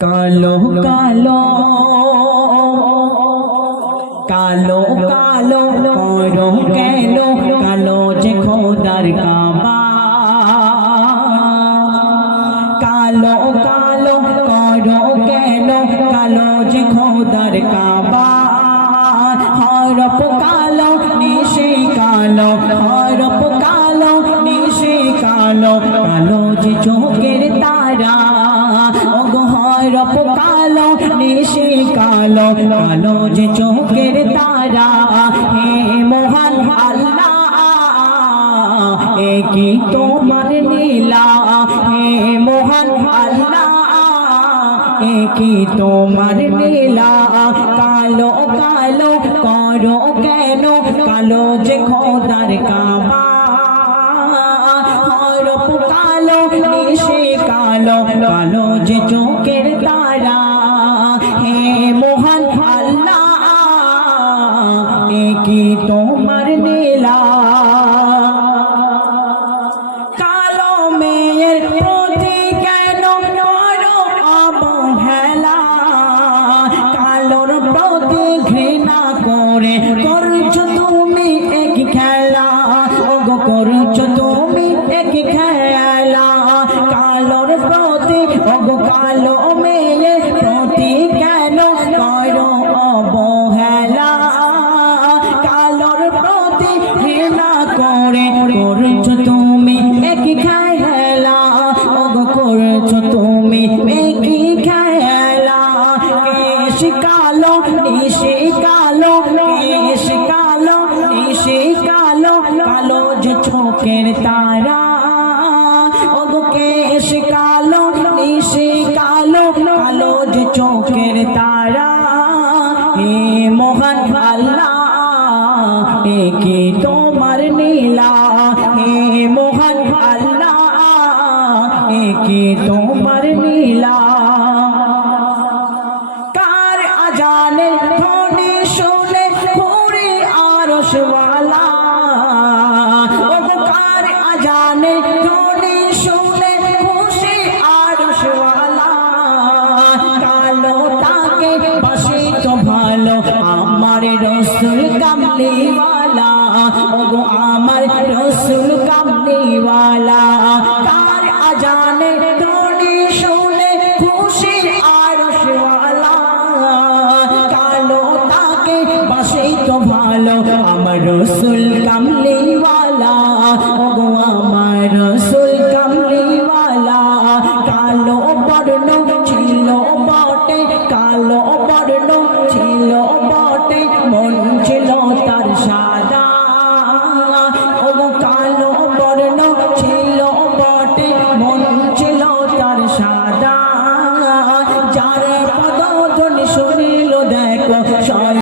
কালো কালো কালো কালো করো কেন কালো যে খোদার কাবা কালো কালো করো কেন কালো যে খোদার কাবা হরফ কালো নিশে কালো হরফ কালো নিশে কালো কালো যে চোখের তারা হরফ কালো নিশে কালো কালো যে চোখের তারা হে মহান আল্লাহ একই তোমার লীলা হে মহান আল্লাহ একই তোমার লীলা কালো কালো করো কেন কালো যে খোদার কাবা হরফ কালো নিশে কালো কালো যে চোখের তারা হে মহান আল্লাহ একই তোমার লীলা কালো মেয়ের প্রতি কেন করো অবহেলা কালোর প্রতি ঘৃণা করে করছো তুমি এক খেলা ওগো করছো তুমি এক খেলা কালোর প্রতি ওগো কালো মেয়ের প্রতি কেন করো অবহেলা কালোর প্রতি ঘৃণা করে করছো তুমি এক খেলা ওগো করছো তুমি এক খেলা কেশ কালো নিশে কালো কেশ কালো নিশে কালো কালো যে চোখের তারা ওগো কেশ কালো নিশে কালো কালো যে চোখের তারা হে মহান আল্লাহ একই তোমার লীলা হে মহান আল্লাহ একই তোমার লীলা কার আজানের ধ্বনি শুনে ঘুরে আরশওয়ালা ওগো কার আজানের ধ্বনি শুনে খুশি আরশওয়ালা কালো তাকে বাসে তো ভালো আমার রসুল কামলিওয়ালা ওগো আমার রসুল কামলিওয়ালা